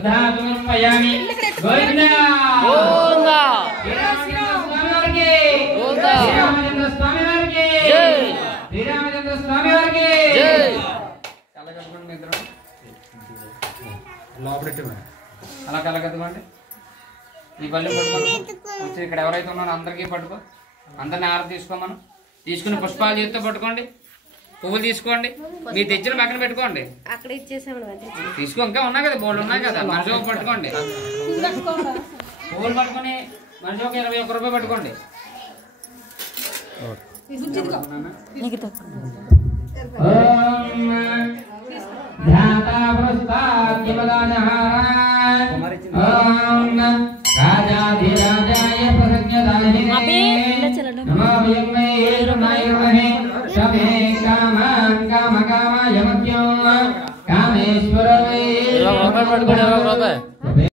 శుద్ధాత్మయామి గోవింద గోవింద శ్రీరామచంద్ర స్వామి వారికి జై శ్రీరామచంద్ర స్వామి వారికి జై కలగట్టుకోండి మీ ఇద్దరు లోపలెట్టుకోండి అలా కలగట్టుకోండి ఈ బల్లి పట్టుకోండి వచ్చి ఇక్కడ ఎవరైతే ఉన్నారో అందరికీ పట్టుకో అందరిని ఆరతి తీసుకోమను తీసుకుని పుష్పాలు చేతితో పట్టుకోండి పువ్వులు తీసుకోండి మీరు తెచ్చిన పక్కన పెట్టుకోండి అక్కడ ఇచ్చేసాము తీసుకో ఇంకా ఉన్నాయి కదా బోర్డు ఉన్నాయి కదా మనిషి ఒక పట్టుకోండి పువ్వులు పట్టుకొని మనిషి ఒక 21 రూపాయలు పట్టుకోండి కామేశ్వర